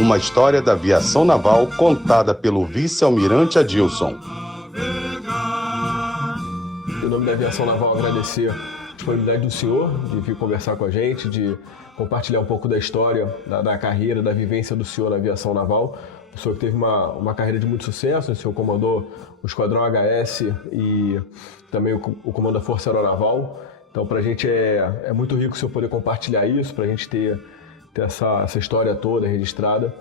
Uma história da aviação naval contada pelo vice-almirante Adilson. Em nome da aviação naval, agradecer a disponibilidade do senhor de vir conversar com a gente, de compartilhar um pouco da história, da carreira, da vivência do senhor na aviação naval. O senhor teve uma carreira de muito sucesso, o senhor comandou o Esquadrão HS e também o comando da Força Aeronaval. Então, para a gente é muito rico o senhor poder compartilhar isso, para a gente ter essa história toda registrada.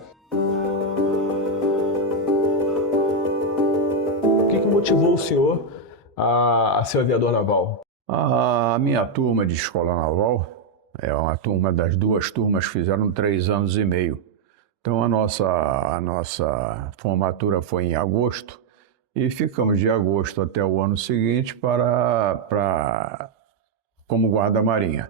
O que motivou o senhor a ser aviador naval? A minha turma de escola naval é uma turma das duas turmas que fizeram 3 anos e meio. Então a nossa formatura foi em agosto e ficamos de agosto até o ano seguinte como guarda-marinha.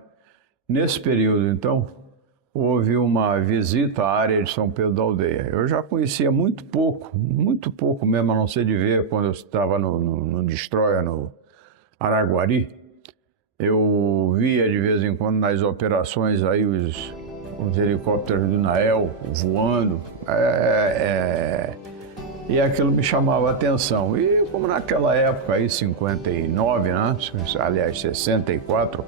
Nesse período, então, houve uma visita à área de São Pedro da Aldeia. Eu já conhecia muito pouco mesmo, a não ser de ver quando eu estava no Destroyer, no Araguari. Eu via de vez em quando nas operações aí os helicópteros do Nael voando, e aquilo me chamava a atenção. E como naquela época, aí, 59, né? Aliás, 64,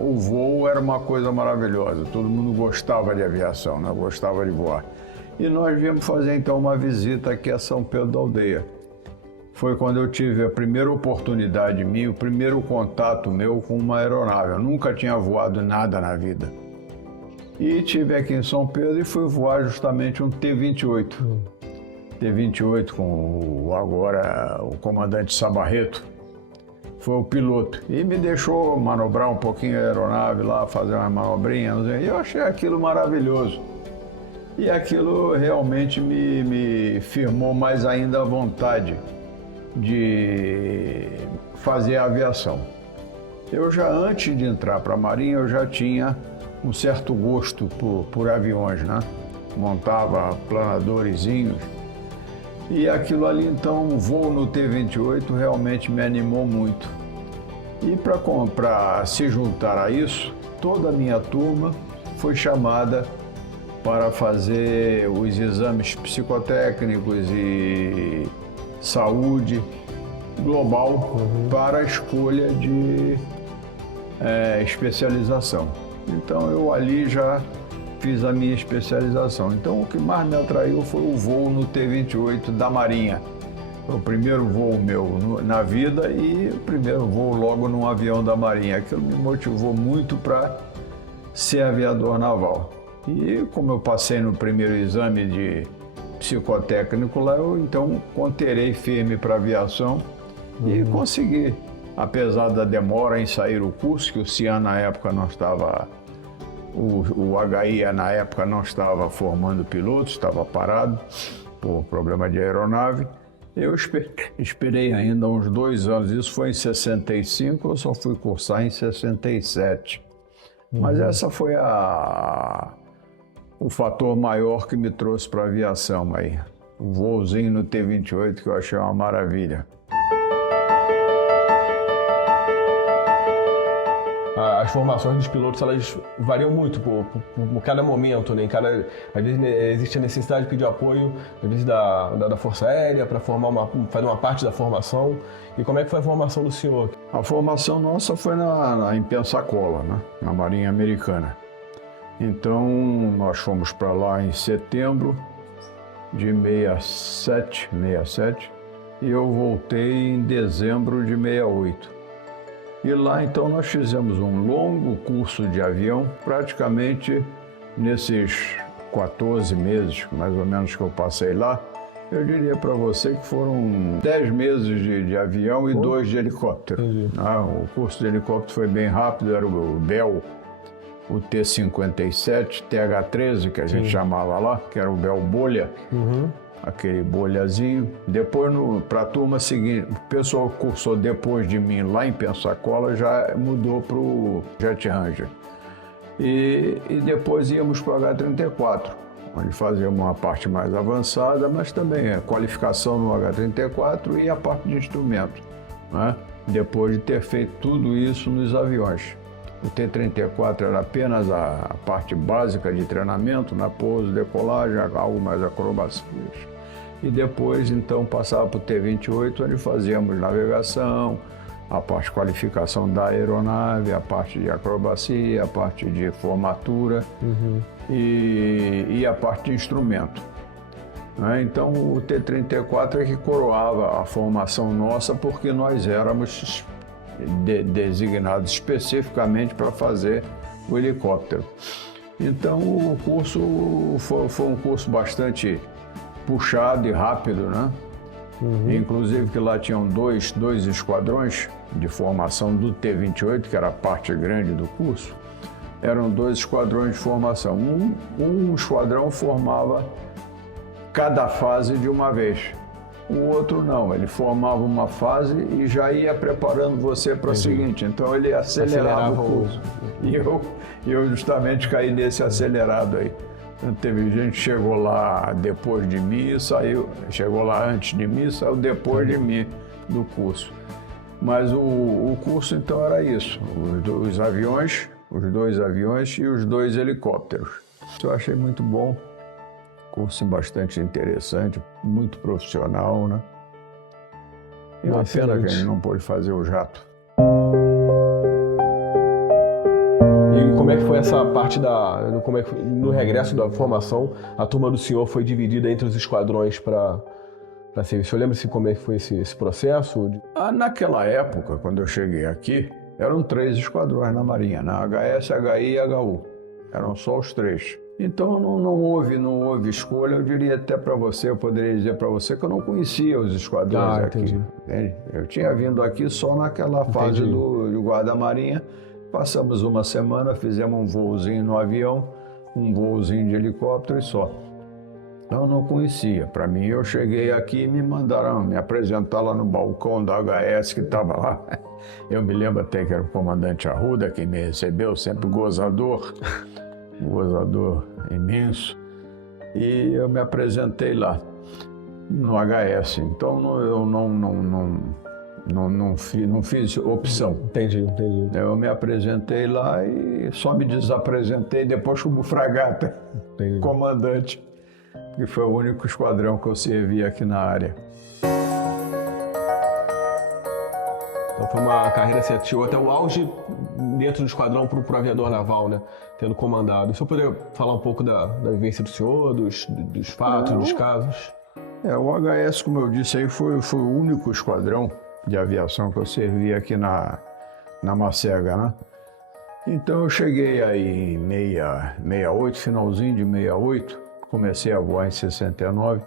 o voo era uma coisa maravilhosa, todo mundo gostava de aviação, né? Gostava de voar. E nós viemos fazer então uma visita aqui a São Pedro da Aldeia. Foi quando eu tive a primeira oportunidade minha, o primeiro contato meu com uma aeronave. Eu nunca tinha voado nada na vida. E estive aqui em São Pedro e fui voar justamente um T-28. T-28 com agora o comandante Sabarreto. Foi o piloto. E me deixou manobrar um pouquinho a aeronave lá, fazer uma manobrinha. E eu achei aquilo maravilhoso. E aquilo realmente me firmou mais ainda a vontade de fazer a aviação. Eu já, antes de entrar para a Marinha, eu já tinha um certo gosto por aviões, né? Montava planadorzinhos. E aquilo ali, então, o voo no T-28 realmente me animou muito. E para se juntar a isso, toda a minha turma foi chamada para fazer os exames psicotécnicos e saúde global para a escolha de especialização. Então eu ali já fiz a minha especialização. Então o que mais me atraiu foi o voo no T-28 da Marinha. Foi o primeiro voo meu na vida e o primeiro voo logo num avião da Marinha. Aquilo me motivou muito para ser aviador naval. E como eu passei no primeiro exame de psicotécnico lá, eu então ponterei firme para a aviação e consegui. Apesar da demora em sair o curso, que o CIAN na época não estava, o HIA na época não estava formando pilotos, estava parado por problema de aeronave. Eu esperei ainda uns 2 anos, isso foi em 65, eu só fui cursar em 67. Mas essa foi o fator maior que me trouxe para a aviação aí. O voozinho no T-28 que eu achei uma maravilha. As formações dos pilotos, elas variam muito por cada momento, né? Às vezes existe a necessidade de pedir apoio, às vezes da Força Aérea para fazer uma parte da formação. E como é que foi a formação do senhor? A formação nossa foi em Pensacola, né? Na Marinha Americana. Então, nós fomos para lá em setembro de 67, e eu voltei em dezembro de 68. E lá, então, nós fizemos um longo curso de avião, praticamente nesses 14 meses, mais ou menos, que eu passei lá. Eu diria para você que foram 10 meses de avião e 2 de helicóptero. O curso de helicóptero foi bem rápido, era o Bell, o T-57, TH-13, que a gente chamava lá, que era o Bell bolha, aquele bolhazinho. Depois, para a turma seguinte, o pessoal que cursou depois de mim lá em Pensacola já mudou para o Jet Ranger. E depois íamos para o H-34, onde fazíamos uma parte mais avançada, mas também a qualificação no H-34 e a parte de instrumento, né? Depois de ter feito tudo isso nos aviões. O T-34 era apenas a parte básica de treinamento, na pouso, decolagem, algumas acrobacias. E depois, então, passava para o T-28, onde fazíamos navegação, a parte de qualificação da aeronave, a parte de acrobacia, a parte de formatura e a parte de instrumento. Então, o T-34 é que coroava a formação nossa, porque nós éramos designados especificamente para fazer o helicóptero. Então, o curso foi um curso bastante puxado e rápido, né? Inclusive que lá tinham dois esquadrões de formação do T-28, que era a parte grande do curso. Eram 2 esquadrões de formação. Um esquadrão formava cada fase de uma vez. O outro não, ele formava uma fase e já ia preparando você para a seguinte. Então ele acelerava o curso. E eu justamente caí nesse acelerado aí. Então, teve gente que chegou lá depois de mim, chegou lá antes de mim, saiu depois de mim do curso. Mas o curso então era isso, os aviões, os 2 aviões e os 2 helicópteros. Isso eu achei muito bom. Curso bastante interessante, muito profissional, né? E uma pena que a gente não pôde fazer o jato. E como é que foi essa parte no regresso da formação, a turma do senhor foi dividida entre os esquadrões para serviço? O senhor lembra-se como é que foi esse processo? Naquela época, quando eu cheguei aqui, eram 3 esquadrões na Marinha, na HS, HI e HU. Eram só os 3. Então não houve escolha. Eu diria até para você, eu poderia dizer para você que eu não conhecia os esquadrões aqui. Entende? Eu tinha vindo aqui só naquela fase do guarda-marinha. Passamos uma semana, fizemos um voozinho no avião, um voozinho de helicóptero e só. Eu não conhecia. Para mim, eu cheguei aqui e me mandaram me apresentar lá no balcão da HS que estava lá. Eu me lembro até que era o comandante Arruda que me recebeu, sempre gozador. Um gozador imenso, e eu me apresentei lá no HS. Então eu não fiz opção. Entendi. Eu me apresentei lá e só me desapresentei depois como fragata, comandante, que foi o único esquadrão que eu servi aqui na área. Então foi uma carreira que você atingiu até o auge dentro do esquadrão para o aviador naval, né? Tendo comandado. O senhor poderia falar um pouco da vivência do senhor, dos fatos, dos casos? O HS, como eu disse aí, foi o único esquadrão de aviação que eu servi aqui na Macega, né? Então eu cheguei aí em 68, finalzinho de 68, comecei a voar em 69,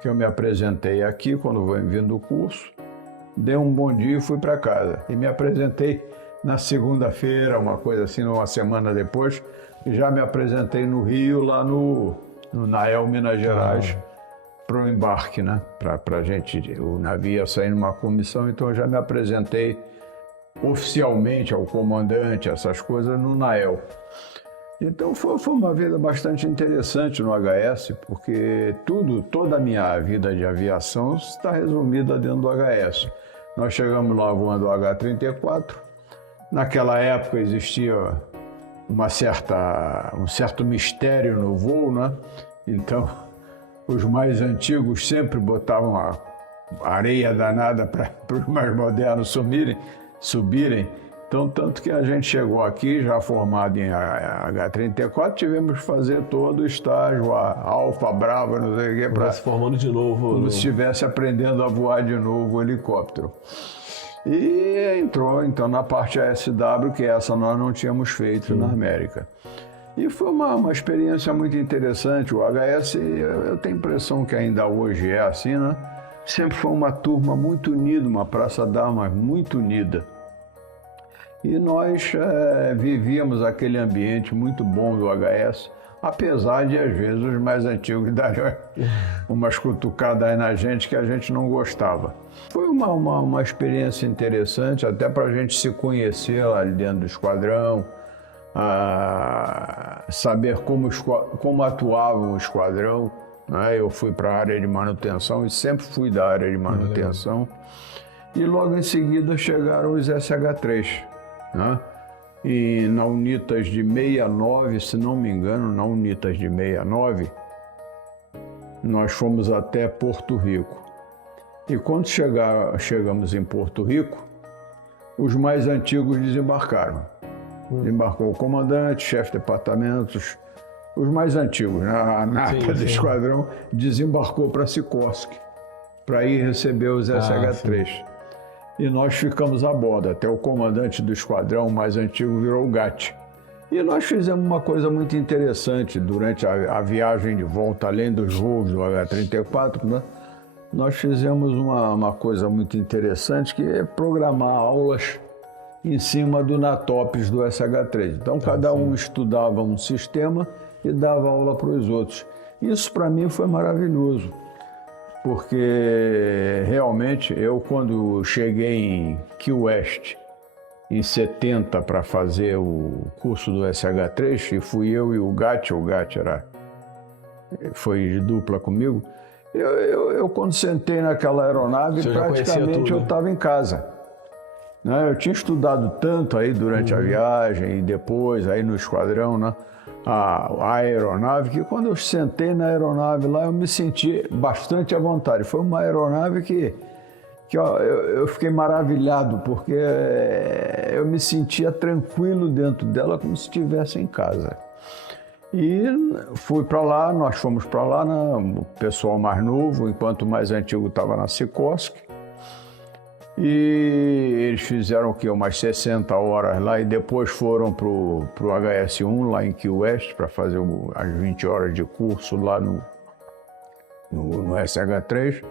que eu me apresentei aqui quando vindo do curso, dei um bom dia e fui para casa. E me apresentei na segunda-feira, uma coisa assim, uma semana depois, e já me apresentei no Rio, lá no Nael, Minas Gerais, para o embarque, né? Para a gente, o navio ia sair numa comissão, então eu já me apresentei oficialmente ao comandante, essas coisas, no Nael. Então foi uma vida bastante interessante no HS, porque toda a minha vida de aviação está resumida dentro do HS. Nós chegamos lá voando o H-34. Naquela época existia um certo mistério no voo, né? Então, os mais antigos sempre botavam a areia danada para os mais modernos subirem. Então, tanto que a gente chegou aqui, já formado em H-34, tivemos que fazer todo o estágio, a Alfa, Brava, não sei o quê, para se formando de novo. Como se estivesse aprendendo a voar de novo o helicóptero. E entrou, então, na parte ASW, que essa nós não tínhamos feito na América. E foi uma experiência muito interessante. O HS, eu tenho a impressão que ainda hoje é assim, né? Sempre foi uma turma muito unida, uma praça d'armas muito unida. E nós vivíamos aquele ambiente muito bom do HS, apesar de, às vezes, os mais antigos darem umas cutucadas aí na gente que a gente não gostava. Foi uma experiência interessante, até para a gente se conhecer lá dentro do esquadrão, saber como atuava o esquadrão, né? Eu fui para a área de manutenção e sempre fui da área de manutenção. E logo em seguida chegaram os SH-3. Né? e na Unitas de 69, se não me engano, na Unitas de 69, nós fomos até Porto Rico. E quando chegamos em Porto Rico, os mais antigos desembarcaram. Desembarcou o comandante, chefe de departamentos, os mais antigos, né? A nata do esquadrão desembarcou para Sikorsky, para ir receber os SH-3. E nós ficamos a bordo, até o comandante do esquadrão mais antigo virou o GAT. E nós fizemos uma coisa muito interessante durante a viagem de volta, além dos voos do H-34, né? Nós fizemos uma coisa muito interessante, que é programar aulas em cima do NATOPS do SH-3. Então, cada um estudava um sistema e dava aula para os outros. Isso, para mim, foi maravilhoso, porque realmente eu, quando cheguei em Key West, em 70, para fazer o curso do SH-3, e fui eu e o GAT foi de dupla comigo, eu quando sentei naquela aeronave, praticamente eu estava em casa. Né? Eu tinha estudado tanto aí durante a viagem e depois aí no esquadrão, né? A aeronave, que quando eu sentei na aeronave lá, eu me senti bastante à vontade. Foi uma aeronave que eu fiquei maravilhado, porque eu me sentia tranquilo dentro dela, como se estivesse em casa. E fui para lá, nós fomos para lá, né, o pessoal mais novo, enquanto o mais antigo estava na Sikorsky. E eles fizeram o quê? Umas 60 horas lá e depois foram para o HS-1, lá em Key West, para fazer as 20 horas de curso lá no SH-3.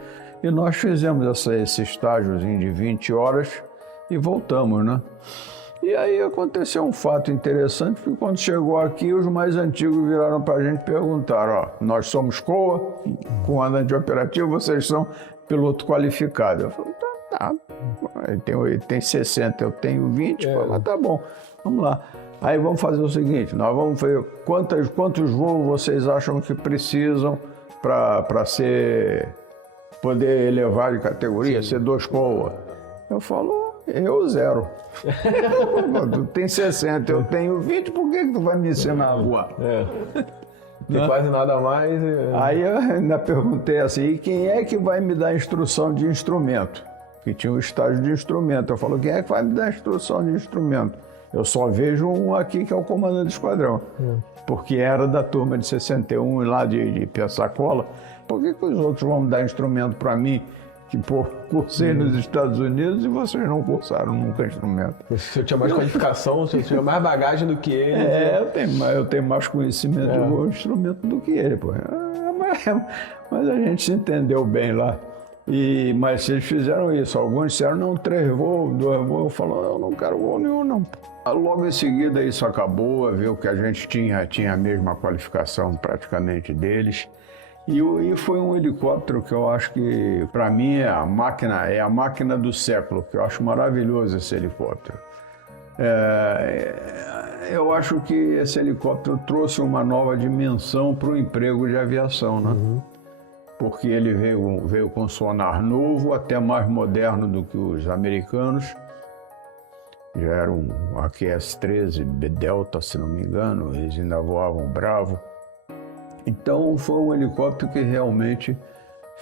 E nós fizemos esse estágiozinho de 20 horas e voltamos, né? E aí aconteceu um fato interessante, porque quando chegou aqui, os mais antigos viraram para a gente e perguntaram, ó, nós somos COA, comandante operativo, vocês são piloto qualificado. Eu falei, tá. Ele tem 60, eu tenho 20, mas tá bom, vamos lá. Aí vamos fazer o seguinte, nós vamos ver quantos voos vocês acham que precisam para poder elevar de categoria, ser 2 COA. Eu falo, eu 0. Tu tem 60, eu tenho 20, por que tu vai me ensinar a voar? Tem quase nada mais. Aí eu ainda perguntei assim, e quem é que vai me dar instrução de instrumento? Que tinha um estágio de instrumento. Eu falo, quem é que vai me dar instrução de instrumento? Eu só vejo um aqui que é o comandante do esquadrão. Porque era da turma de 61 lá de Pensacola. Por que os outros vão dar instrumento para mim, que cursei nos Estados Unidos e vocês não cursaram nunca instrumento? Se eu tinha mais qualificação, se eu tinha mais bagagem do que ele. Eu tenho mais conhecimento de instrumento do que ele. Pô. Mas a gente se entendeu bem lá. Mas eles fizeram isso. Alguns disseram, não, 3 voos, 2 voos. Eu falo, eu não quero voo nenhum, não. Logo em seguida isso acabou, viu que a gente tinha a mesma qualificação praticamente deles. E foi um helicóptero que eu acho que, para mim, é a máquina do século, que eu acho maravilhoso esse helicóptero. Eu acho que esse helicóptero trouxe uma nova dimensão para o emprego de aviação, né? Porque ele veio com sonar novo, até mais moderno do que os americanos. Já era um AQS-13 Delta, se não me engano, eles ainda voavam Bravo. Então foi um helicóptero que realmente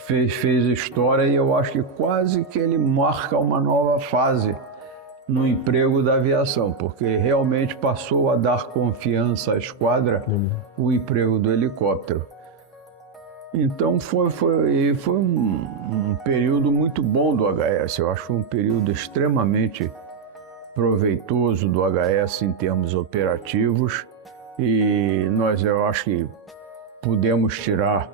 fez história e eu acho que quase que ele marca uma nova fase no emprego da aviação, porque realmente passou a dar confiança à esquadra o emprego do helicóptero. Então foi um período muito bom do HS, eu acho que foi um período extremamente proveitoso do HS em termos operativos e eu acho que pudemos tirar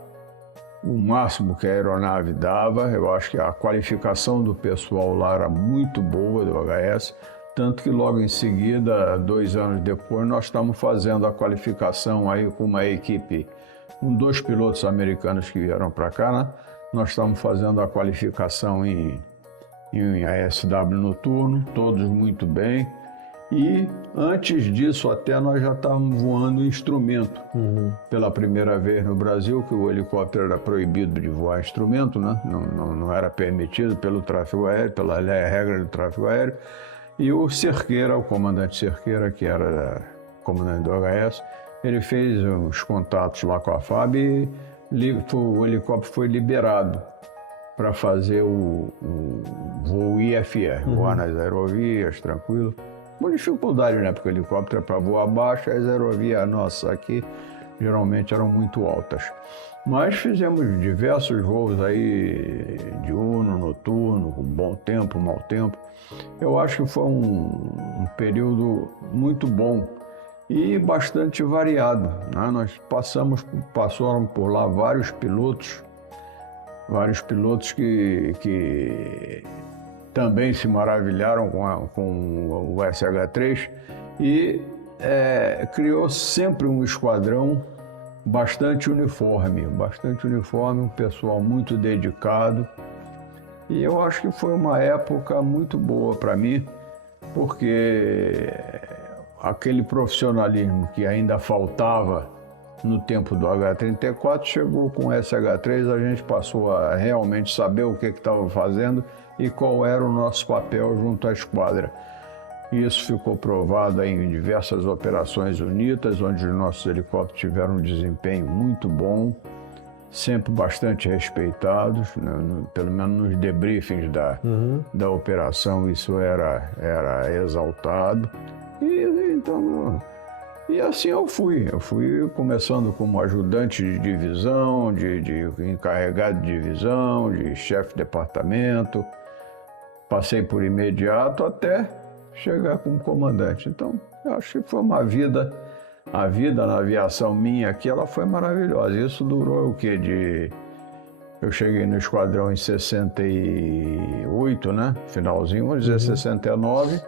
o máximo que a aeronave dava. Eu acho que a qualificação do pessoal lá era muito boa do HS, tanto que logo em seguida, 2 anos depois, nós estamos fazendo a qualificação aí com uma equipe, com 2 pilotos americanos que vieram para cá, né? Nós estamos fazendo a qualificação em ASW noturno, todos muito bem. E antes disso até nós já estávamos voando instrumento. Pela primeira vez no Brasil, que o helicóptero era proibido de voar instrumento, né? Não era permitido pelo tráfego aéreo, pela regra do tráfego aéreo. E o Cerqueira, o comandante Cerqueira, que era comandante do HS, ele fez uns contatos lá com a FAB e o helicóptero foi liberado para fazer o voo IFR, voar nas aerovias, tranquilo. Com dificuldade, né? Porque o helicóptero é para voar baixo, as aerovias nossas aqui geralmente eram muito altas. Mas fizemos diversos voos aí, diurno, noturno, com bom tempo, mau tempo. Eu acho que foi um período muito bom e bastante variado, né? Nós passaram por lá vários pilotos que também se maravilharam com o SH-3 e criou sempre um esquadrão bastante uniforme, um pessoal muito dedicado. E eu acho que foi uma época muito boa para mim, porque aquele profissionalismo que ainda faltava no tempo do H-34 chegou com o SH-3, a gente passou a realmente saber o que estava fazendo e qual era o nosso papel junto à esquadra. Isso ficou provado em diversas operações UNITAS, onde os nossos helicópteros tiveram um desempenho muito bom, sempre bastante respeitados, né? Pelo menos nos debriefings da operação isso era exaltado. E assim eu fui começando como ajudante de divisão, de encarregado de divisão, de chefe de departamento, passei por imediato até chegar como comandante. Então, eu acho que foi a vida na aviação minha aqui, ela foi maravilhosa. Isso durou o quê? Eu cheguei no esquadrão em 68, né? Finalzinho, vamos dizer 69,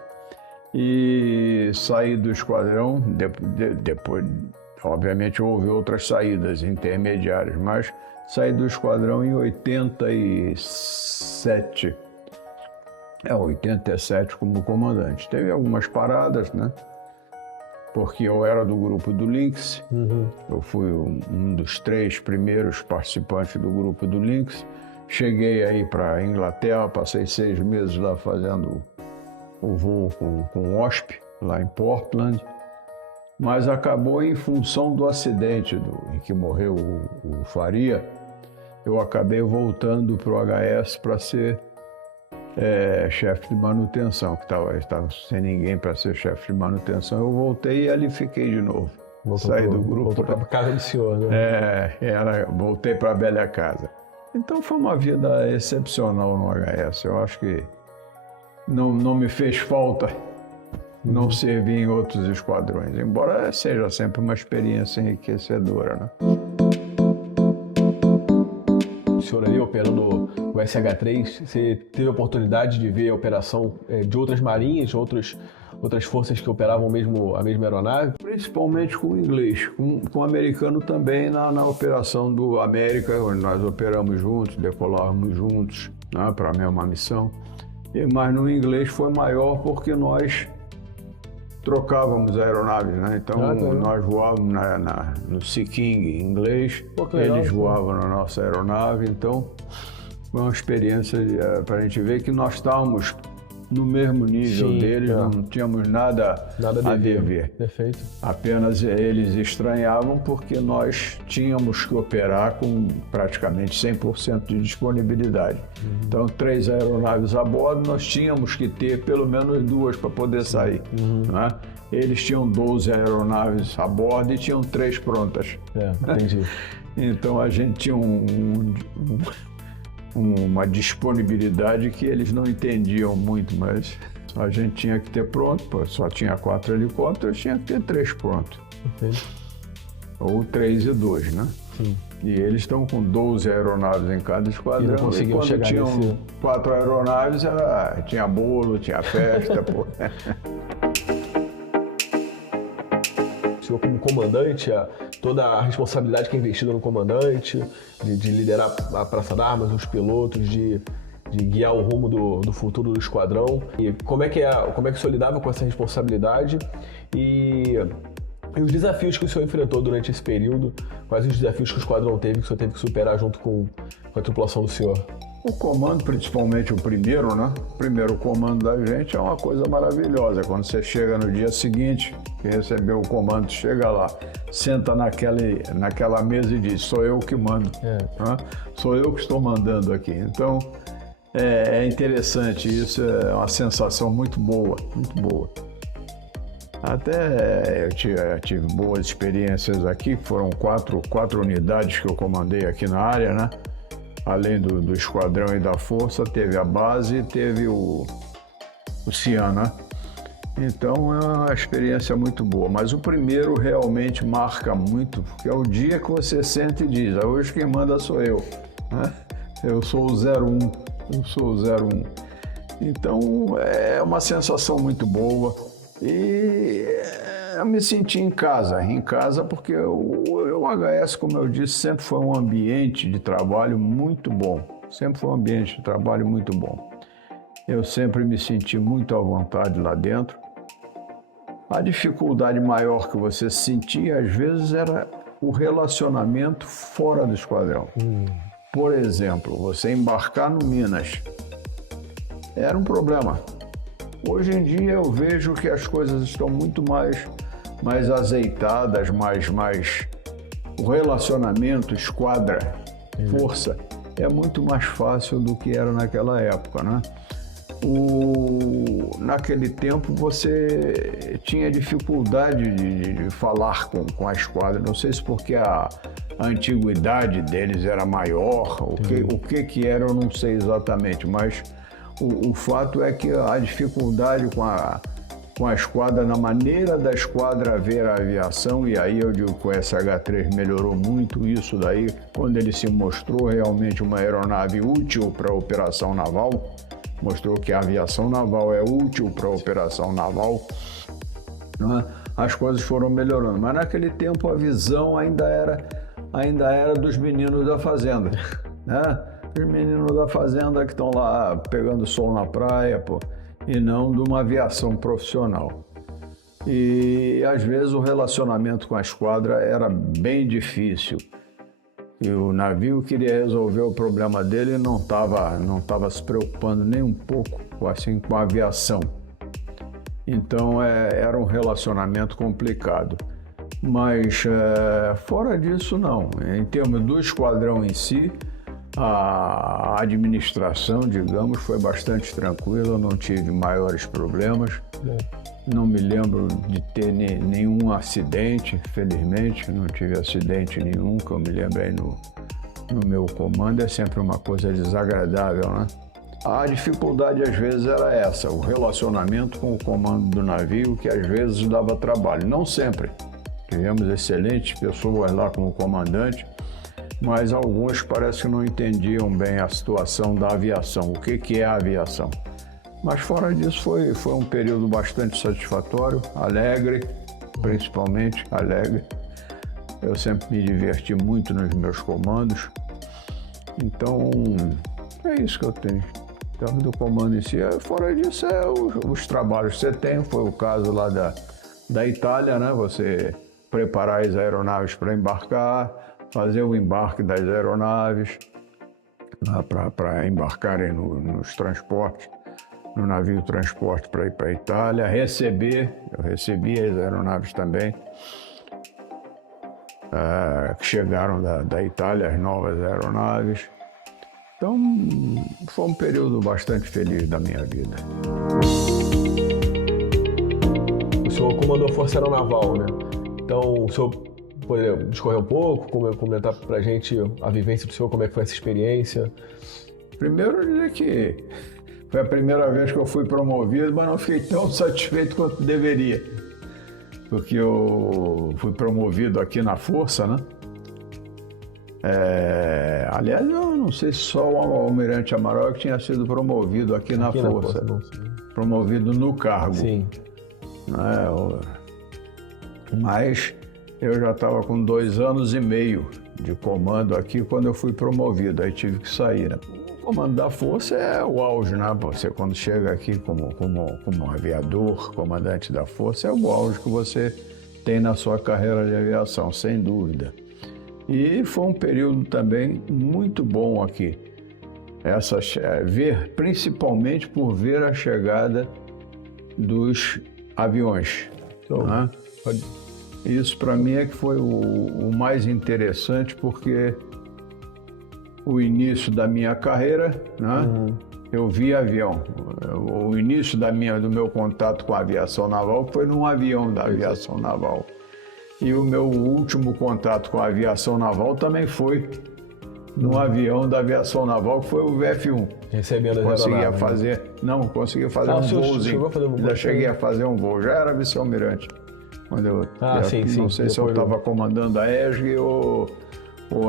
e saí do esquadrão, depois, obviamente houve outras saídas intermediárias, mas saí do esquadrão em 87. 87 como comandante. Teve algumas paradas, né? Porque eu era do grupo do Lynx, eu fui um dos 3 primeiros participantes do grupo do Lynx. Cheguei aí para a Inglaterra, passei 6 meses lá fazendo o voo com o OSP, lá em Portland, mas acabou em função do acidente em que morreu o Faria, eu acabei voltando para o HS para ser chefe de manutenção, que estava sem ninguém para ser chefe de manutenção. Eu voltei e ali fiquei de novo. Saí do grupo. Voltou para a casa do senhor, né? Voltei para a velha casa. Então foi uma vida excepcional no HS. Eu acho que não me fez falta não servir em outros esquadrões, embora seja sempre uma experiência enriquecedora, né? O senhor ali operando o SH-3, você teve a oportunidade de ver a operação de outras marinhas, outras forças que operavam a mesma aeronave? Principalmente com o inglês, com o americano também na operação do América, onde nós operamos juntos, decolávamos juntos, né, para a mesma missão. Mas no inglês foi maior porque nós trocávamos aeronaves, né? Então nós voávamos no Sea King inglês, eles voavam na nossa aeronave, então foi uma experiência para a gente ver que nós estávamos no mesmo nível deles, não tínhamos nada a dever. Perfeito. Apenas eles estranhavam porque nós tínhamos que operar com praticamente 100% de disponibilidade. Então, 3 aeronaves a bordo, nós tínhamos que ter pelo menos 2 para poder sair. Né? Eles tinham 12 aeronaves a bordo e tinham 3 prontas. Entendi. Então, a gente tinha uma disponibilidade que eles não entendiam muito, mas a gente tinha que ter pronto, só tinha 4 helicópteros, tinha que ter 3 prontos. Perfeito. Ou 3 e 2, né? Sim. E eles estão com 12 aeronaves em cada esquadrão, e quando tinham 4 aeronaves, tinha bolo, tinha festa, pô. O senhor como comandante, toda a responsabilidade que é investida no comandante, de liderar a Praça de Armas, os pilotos, de guiar o rumo do futuro do esquadrão. E como é que o senhor lidava com essa responsabilidade e os desafios que o senhor enfrentou durante esse período? Quais os desafios que o esquadrão teve, que o senhor teve que superar junto com a tripulação do senhor? O comando, principalmente o primeiro, né? O primeiro comando da gente é uma coisa maravilhosa. Quando você chega no dia seguinte, que recebeu o comando, chega lá, senta naquela mesa e diz, sou eu que mando, né? Sou eu que estou mandando aqui. Então, é interessante, isso é uma sensação muito boa, muito boa. Até eu tive boas experiências aqui, foram quatro unidades que eu comandei aqui na área, né? Além do esquadrão e da força, teve a base e teve o Cian, né? Então é uma experiência muito boa. Mas o primeiro realmente marca muito, porque é o dia que você sente e diz, hoje quem manda sou eu, né? Eu sou o 01, eu sou o 01. Então é uma sensação muito boa e eu me senti em casa porque o HS, como eu disse, sempre foi um ambiente de trabalho muito bom, sempre foi um ambiente de trabalho muito bom. Eu sempre me senti muito à vontade lá dentro. A dificuldade maior que você sentia, às vezes, era o relacionamento fora do esquadrão. Por exemplo, você embarcar no Minas era um problema. Hoje em dia eu vejo que as coisas estão muito mais azeitadas, o relacionamento, esquadra, força, é muito mais fácil do que era naquela época, né? Naquele tempo você tinha dificuldade de falar com a esquadra, não sei se porque a antiguidade deles era maior, o que era eu não sei exatamente, mas o fato é que a dificuldade com a esquadra, na maneira da esquadra ver a aviação, e aí eu digo que o SH-3 melhorou muito isso daí, quando ele se mostrou realmente uma aeronave útil para a operação naval, mostrou que a aviação naval é útil para a operação naval, né? As coisas foram melhorando, mas naquele tempo a visão ainda era dos meninos da fazenda, né? Os meninos da fazenda que estão lá pegando sol na praia, pô, e não de uma aviação profissional. E às vezes o relacionamento com a esquadra era bem difícil. E o navio queria resolver o problema dele e não estava se preocupando nem um pouco assim, com a aviação. Então era um relacionamento complicado. Mas fora disso, não. Em termos do esquadrão em si, a administração, digamos, foi bastante tranquila, não tive maiores problemas. Não me lembro de ter nenhum acidente, felizmente, não tive acidente nenhum, que eu me lembro aí no meu comando, é sempre uma coisa desagradável, né? A dificuldade às vezes era essa, o relacionamento com o comando do navio, que às vezes dava trabalho, não sempre. Tivemos excelentes pessoas lá como comandante, mas alguns parece que não entendiam bem a situação da aviação, o que é a aviação. Mas fora disso foi um período bastante satisfatório, alegre, principalmente alegre. Eu sempre me diverti muito nos meus comandos. Então, é isso que eu tenho. Então, do comando em si, fora disso, os trabalhos que você tem. Foi o caso lá da Itália, né? Você preparar as aeronaves para embarcar, fazer o embarque das aeronaves para embarcarem nos transportes, no navio transporte para ir para a Itália, eu recebi as aeronaves também, que chegaram da Itália, as novas aeronaves. Então, foi um período bastante feliz da minha vida. O senhor comandou a Força Aeronaval, né? Então, o senhor pode discorrer um pouco, comentar para a gente a vivência do senhor, como é que foi essa experiência? Primeiro, eu diria que foi a primeira vez que eu fui promovido, mas não fiquei tão satisfeito quanto deveria. Porque eu fui promovido aqui na Força, né? Aliás, eu não sei se só o Almirante Amaral que tinha sido promovido aqui na Força. Promovido no cargo. Sim. Mas eu já estava com 2 anos e meio de comando aqui quando eu fui promovido, aí tive que sair, né? O comando da Força é o auge, né? Você quando chega aqui como aviador, comandante da Força, é o auge que você tem na sua carreira de aviação, sem dúvida. E foi um período também muito bom aqui. principalmente por ver a chegada dos aviões. Então, Né? Isso para mim é que foi o mais interessante, porque o início da minha carreira, né? Eu vi avião. O início do meu contato com a aviação naval foi num avião da aviação naval. E o meu último contato com a aviação naval também foi num avião da aviação naval, que foi o VF-1. Recebendo as aeronaves. Consegui fazer um voozinho. Ainda cheguei a fazer um voo. Já era vice-almirante. Quando eu não sei se eu estava comandando a ESG ou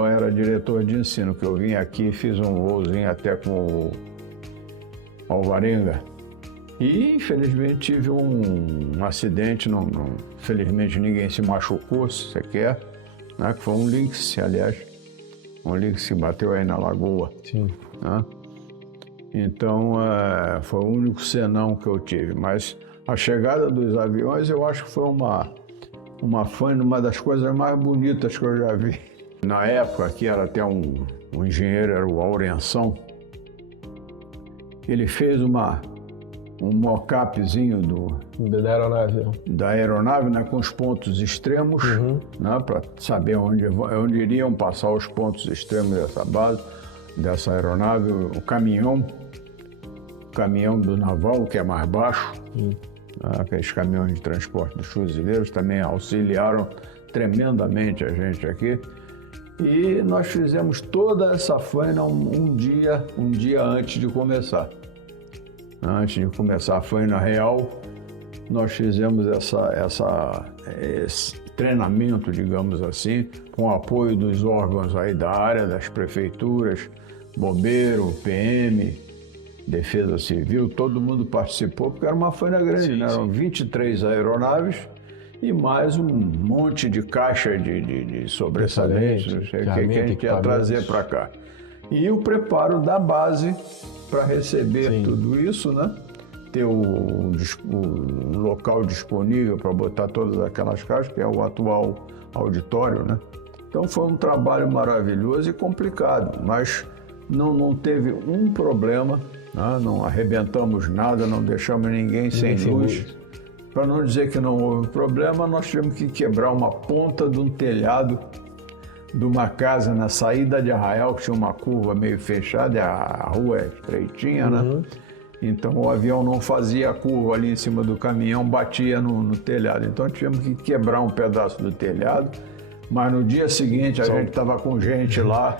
era diretor de ensino, que eu vim aqui e fiz um voozinho até com o Alvarenga. E, infelizmente, tive um acidente, felizmente ninguém se machucou sequer, né? Que foi um Lynx, aliás, um Lynx que bateu aí na lagoa. Sim. Né? Então, foi o único senão que eu tive, mas a chegada dos aviões eu acho que foi uma das coisas mais bonitas que eu já vi. Na época, aqui era até um engenheiro, era o Aurenção, ele fez um mock-upzinho da aeronave, né, com os pontos extremos, né, para saber onde iriam passar os pontos extremos dessa base, dessa aeronave, o caminhão do naval, que é mais baixo, aqueles caminhões de transporte dos fuzileiros também auxiliaram tremendamente a gente aqui. E nós fizemos toda essa faina um dia antes de começar. Antes de começar a faina real, nós fizemos esse treinamento, digamos assim, com o apoio dos órgãos aí da área, das prefeituras, bombeiro, PM, Defesa Civil, todo mundo participou, porque era uma faina grande, né? Eram 23 aeronaves e mais um monte de caixa de sobressalentes que a gente ia trazer para cá. E o preparo da base para receber tudo isso, né? Ter o local disponível para botar todas aquelas caixas, que é o atual auditório, né? Então foi um trabalho maravilhoso e complicado, mas não teve um problema, né? Não arrebentamos nada, não deixamos ninguém sem luz. Para não dizer que não houve problema, nós tivemos que quebrar uma ponta de um telhado de uma casa na saída de Arraial, que tinha uma curva meio fechada, a rua é estreitinha, né? Então o avião não fazia a curva ali em cima do caminhão, batia no telhado. Então tivemos que quebrar um pedaço do telhado, mas no dia seguinte a gente estava com gente lá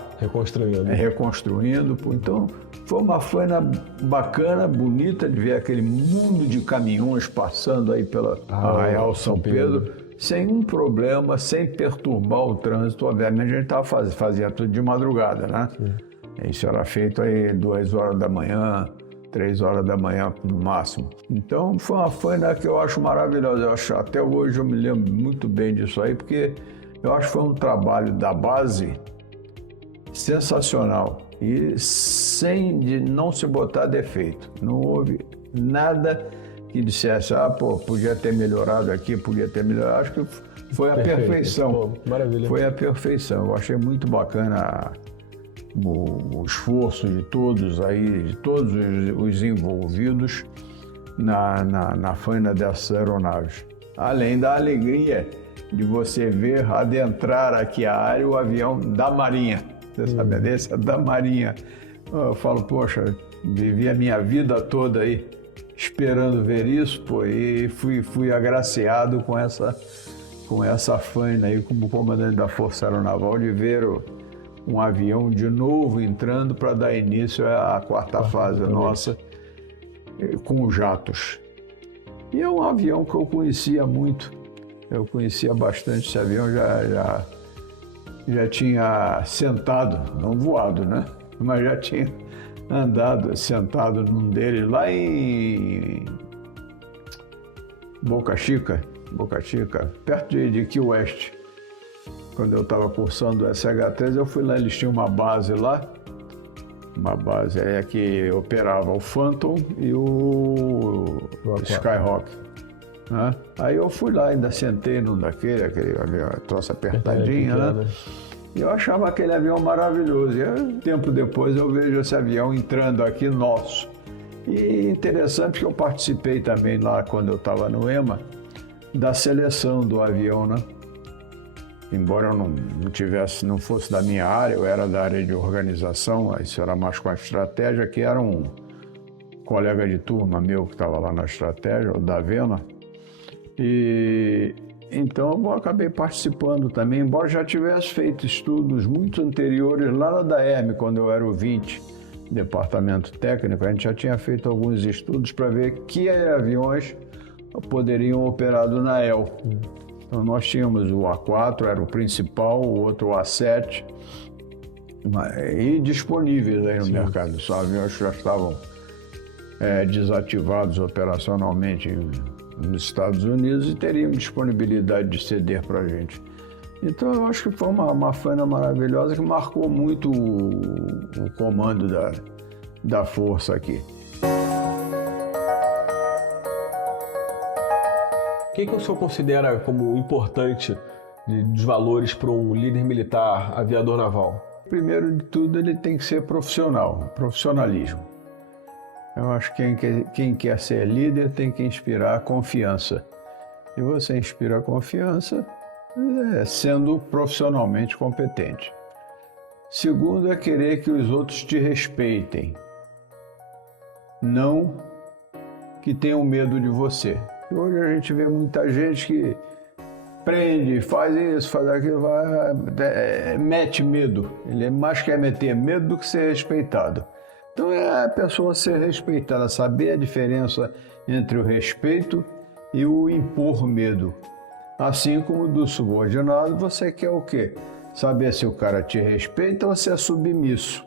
reconstruindo. Então foi uma faina bacana, bonita de ver aquele mundo de caminhões passando aí pela Arraial São Pedro, sem um problema, sem perturbar o trânsito. Obviamente a gente fazia tudo de madrugada, né? Isso era feito aí 2 horas da manhã, 3 horas da manhã no máximo. Então foi uma faina que eu acho maravilhosa. Até hoje eu me lembro muito bem disso aí, porque eu acho que foi um trabalho da base sensacional e de não se botar defeito. Não houve nada que dissesse, podia ter melhorado aqui, podia ter melhorado. Acho que foi a perfeição. Pô, maravilha. Foi a perfeição. Eu achei muito bacana o esforço de todos os envolvidos na faina dessas aeronaves. Além da alegria de você ver adentrar aqui a área o avião da Marinha. Você sabe, desse é da Marinha. Eu falo, poxa, vivi a minha vida toda aí esperando ver isso, e fui agraciado com essa faina aí como comandante da Força Aeronaval, de ver um avião de novo entrando para dar início à quarta fase nossa com os jatos. E é um avião que eu conhecia muito. Eu conhecia bastante esse avião, já tinha sentado, não voado, né? Mas já tinha sentado num dele lá em Boca Chica, perto de Key West. Quando eu estava cursando o SH-13, eu fui lá, eles tinham uma base lá, que operava o Phantom e o Skyhawk. Né? Aí eu fui lá, ainda sentei num aquele troço apertadinho, né? E eu achava aquele avião maravilhoso. E tempo depois eu vejo esse avião entrando aqui, nosso. E interessante que eu participei também lá, quando eu estava no EMA, da seleção do avião, né? Embora eu não fosse da minha área, eu era da área de organização, isso era mais com a estratégia, que era um colega de turma meu que estava lá na estratégia, o Davena. E então eu acabei participando também, embora já tivesse feito estudos muito anteriores lá na DAERM, quando eu era o 20, departamento técnico, a gente já tinha feito alguns estudos para ver que aviões poderiam operar do NAEL. Então nós tínhamos o A4, era o principal, o outro o A7, e disponíveis aí no mercado. Os aviões já estavam desativados operacionalmente nos Estados Unidos e teriam disponibilidade de ceder para a gente. Então eu acho que foi uma faina maravilhosa que marcou muito o comando da força aqui. O que o senhor considera como importante dos valores para um líder militar, aviador naval? Primeiro de tudo, ele tem que ser profissional, profissionalismo. Eu acho que quem quer ser líder tem que inspirar confiança. E você inspira confiança sendo profissionalmente competente. Segundo é querer que os outros te respeitem, não que tenham medo de você. Hoje a gente vê muita gente que prende, faz isso, faz aquilo, mete medo. Ele mais quer meter medo do que ser respeitado. Então é a pessoa ser respeitada, saber a diferença entre o respeito e o impor medo. Assim como do subordinado, você quer o quê? Saber se o cara te respeita ou se é submisso.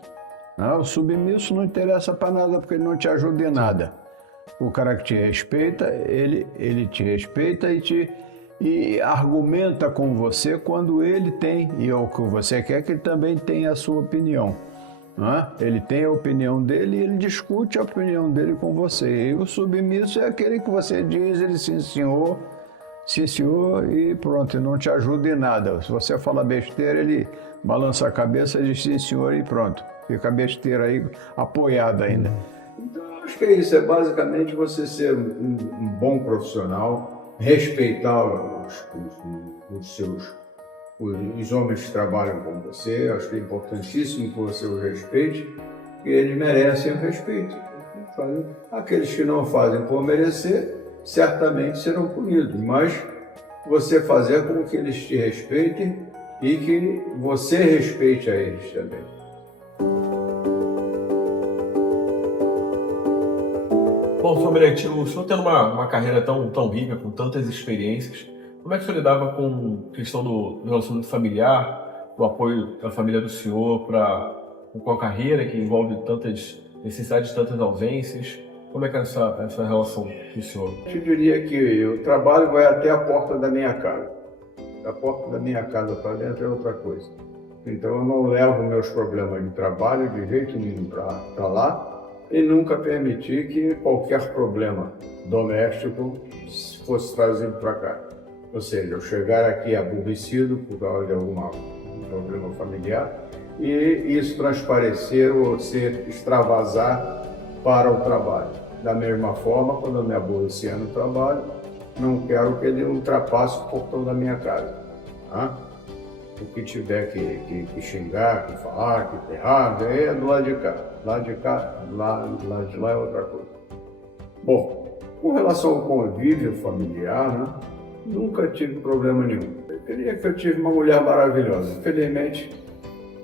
Não, o submisso não interessa para nada porque ele não te ajuda em nada. O cara que te respeita, ele te respeita e argumenta com você quando ele tem, e é o que você quer que ele também tenha a sua opinião. Ele tem a opinião dele e ele discute a opinião dele com você. E o submisso é aquele que você diz, ele sim senhor, e pronto, não te ajuda em nada. Se você fala besteira, ele balança a cabeça e diz sim senhor e pronto. Fica a besteira aí apoiada ainda. Então, acho que é isso, é basicamente você ser um bom profissional, respeitar os homens que trabalham com você. Acho que é importantíssimo que você os respeite, e eles merecem o respeito. Aqueles que não fazem por merecer, certamente serão punidos, mas você fazer com que eles te respeitem e que você respeite a eles também. Bom, senhor Almirante, o senhor tendo uma carreira tão rica, com tantas experiências, como é que o senhor lidava com a questão do relacionamento familiar, do apoio da família do senhor com a carreira que envolve tantas necessidades, tantas ausências? Como é que é essa relação do senhor? Eu diria que o trabalho vai até a porta da minha casa. Da porta da minha casa para dentro é outra coisa. Então eu não levo meus problemas de trabalho de jeito nenhum para lá, e nunca permiti que qualquer problema doméstico fosse trazido para cá. Ou seja, eu chegar aqui aborrecido por causa de algum problema familiar e isso transparecer ou extravasar para o trabalho. Da mesma forma, quando eu me aborrecia no trabalho, não quero que ele ultrapasse o portão da minha casa. O que tiver que xingar, que falar, que errar, é do lado de cá. Lá de cá, lá de lá é outra coisa. Bom, com relação ao convívio familiar, nunca tive problema nenhum. Eu diria que eu tive uma mulher maravilhosa. Infelizmente,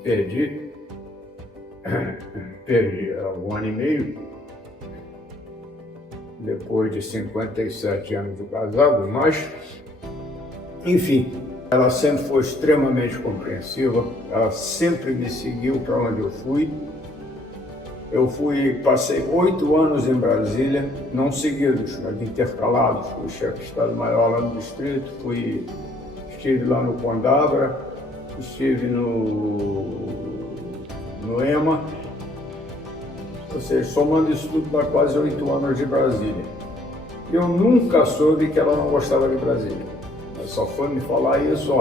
perdi há 1 ano e meio, depois de 57 anos de casado, mas, enfim, ela sempre foi extremamente compreensiva, ela sempre me seguiu para onde eu fui. Passei 8 anos em Brasília, não seguidos, mas intercalados. Fui chefe de Estado-Maior lá no distrito, estive lá no Condabra, estive no EMA, ou seja, somando isso tudo dá quase 8 anos de Brasília. Eu nunca soube que ela não gostava de Brasília. Ela só foi me falar isso,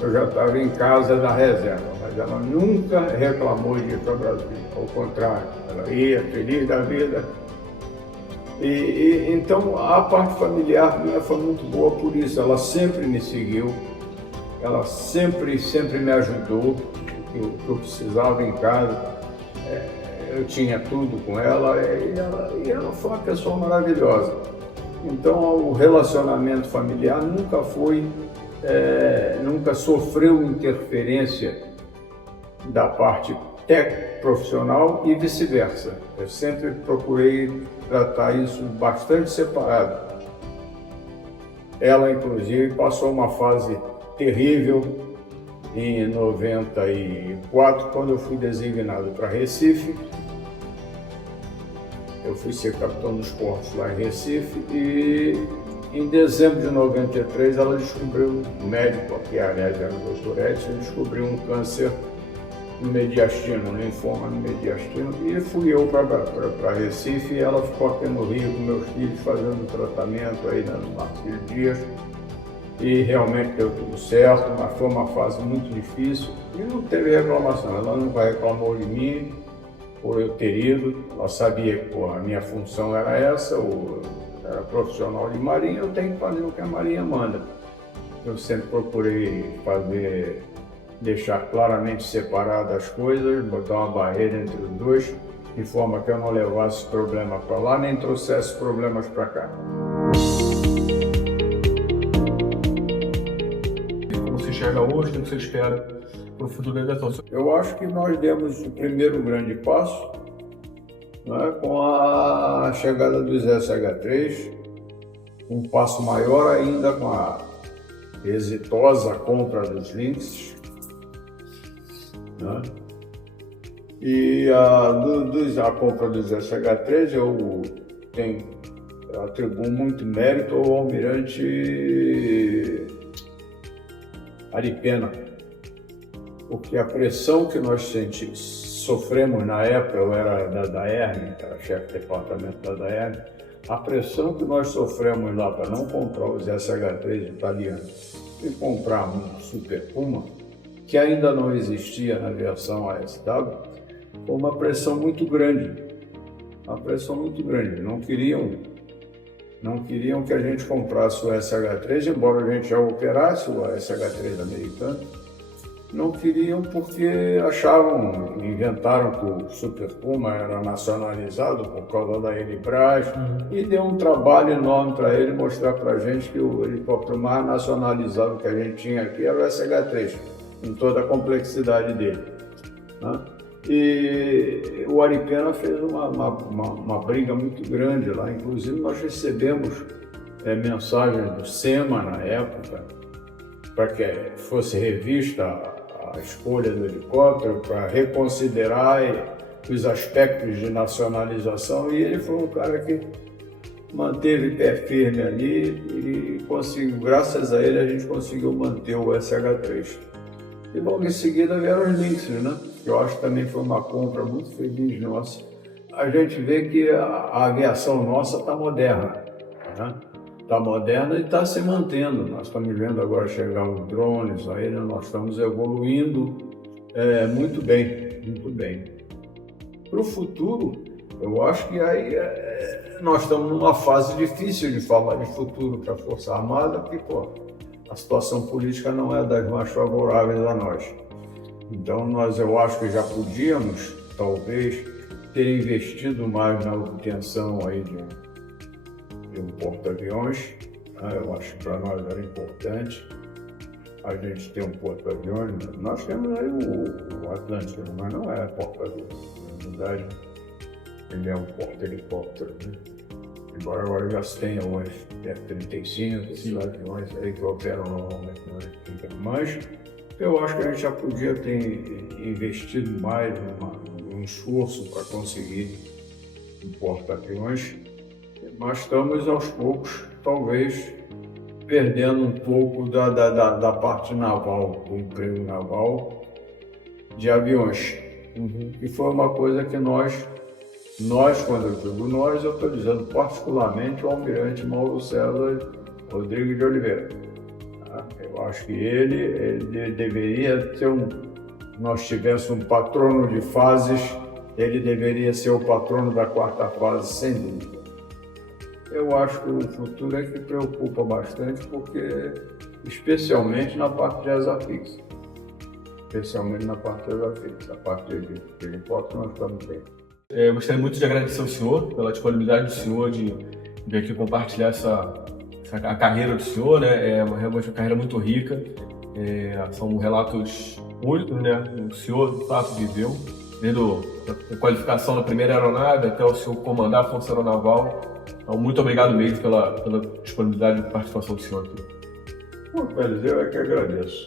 eu já estava em casa da reserva, mas ela nunca reclamou de ir para Brasília, ao contrário, ela ia feliz da vida. Então a parte familiar minha foi muito boa por isso, ela sempre me seguiu, ela sempre me ajudou, o que eu precisava em casa, eu tinha tudo com ela e ela foi uma pessoa maravilhosa. Então o relacionamento familiar nunca sofreu interferência da parte profissional e vice-versa. Eu sempre procurei tratar isso bastante separado. Ela, inclusive, passou uma fase terrível em 94, quando eu fui designado para Recife. Eu fui ser capitão dos portos lá em Recife e em dezembro de 93 ela descobriu, o médico, aqui aliás era o Dr. Edson, descobriu um câncer no mediastino, um linfoma no mediastino, e fui eu para Recife e ela ficou aqui no Rio com meus filhos fazendo tratamento aí na Marcílio Dias e realmente deu tudo certo, mas foi uma fase muito difícil e não teve reclamação, ela nunca reclamou de mim por eu ter ido, ela sabia que a minha função era essa, eu era profissional de marinha, eu tenho que fazer o que a marinha manda. Eu sempre procurei deixar claramente separadas as coisas, botar uma barreira entre os dois, de forma que eu não levasse problema para lá, nem trouxesse problemas para cá. Como você enxerga hoje, o que você espera para o futuro da aviação? Eu acho que nós demos o primeiro grande passo, né, com a chegada dos SH-3, um passo maior ainda com a exitosa compra dos Lynx, né? E a compra dos SH-3 eu atribuo muito mérito ao almirante Aripena, porque a pressão que nós sofremos na época, eu era da DAERN, era chefe de departamento da DAERN, a pressão que nós sofremos lá para não comprar os SH-3 italianos e comprar um Super Puma, que ainda não existia na aviação ASW, foi uma pressão muito grande. Uma pressão muito grande. Não queriam que a gente comprasse o SH-3, embora a gente já operasse o SH-3 americano. Não queriam porque inventaram que o Super Puma era nacionalizado por causa da Elibras e deu um trabalho enorme para ele mostrar para a gente que o helicóptero mais nacionalizado que a gente tinha aqui era o SH-3, em toda a complexidade dele, né? E o Aripena fez uma briga muito grande lá, inclusive nós recebemos mensagens do SEMA na época, para que fosse revista a escolha do helicóptero, para reconsiderar os aspectos de nacionalização, e ele foi um cara que manteve pé firme ali e conseguiu, graças a ele a gente conseguiu manter o SH-3. E logo em seguida vieram os Lynx, né? Que eu acho que também foi uma compra muito feliz nossa. A gente vê que a aviação nossa está moderna, né? Está moderna e está se mantendo. Nós estamos vendo agora chegar os drones, aí nós estamos evoluindo muito bem, muito bem. Para o futuro, eu acho que aí nós estamos numa fase difícil de falar de futuro para a Força Armada, porque a situação política não é das mais favoráveis a nós. Então eu acho que já podíamos, talvez, ter investido mais na obtenção aí de um porta-aviões. Eu acho que para nós era importante a gente ter um porta-aviões. Nós temos aí o Atlântico, mas não é porta-aviões. Na verdade, ele é um porta-helicóptero, né? Embora agora já se tenha o F-35, esses aviões aí que operam normalmente no F-35. Mas eu acho que a gente já podia ter investido mais num esforço para conseguir um porta-aviões. Mas estamos aos poucos, talvez, perdendo um pouco da parte naval, do emprego naval de aviões. E foi uma coisa que nós, quando eu digo nós, eu estou dizendo particularmente o almirante Mauro César Rodrigues de Oliveira. Eu acho que ele deveria ter nós tivéssemos um patrono de fases, ele deveria ser o patrono da quarta fase, sem dúvida. Eu acho que o futuro é que preocupa bastante, porque, especialmente na parte de asa fixa. Especialmente na parte de asa fixa. A parte de helicóptero nós estamos bem. Eu gostaria muito de agradecer ao senhor pela disponibilidade do senhor de vir aqui compartilhar a carreira do senhor, né? É realmente uma carreira muito rica. São relatos únicos, né? O senhor, de fato, viveu, desde a qualificação na primeira aeronave até o senhor comandar a Força Aeronaval. Então, muito obrigado mesmo pela disponibilidade de participação do senhor aqui. Félix, eu é que agradeço.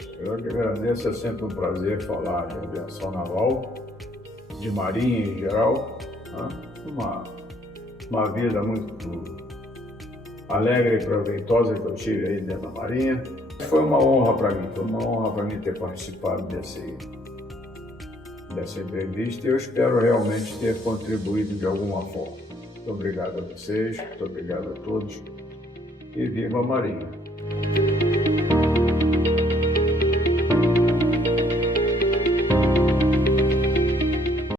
É sempre um prazer falar de aviação naval, de marinha em geral. Né? Uma vida muito alegre e proveitosa que eu tive aí dentro da marinha. Foi uma honra para mim ter participado dessa entrevista e eu espero realmente ter contribuído de alguma forma. Muito obrigado a vocês, muito obrigado a todos e viva a Marinha!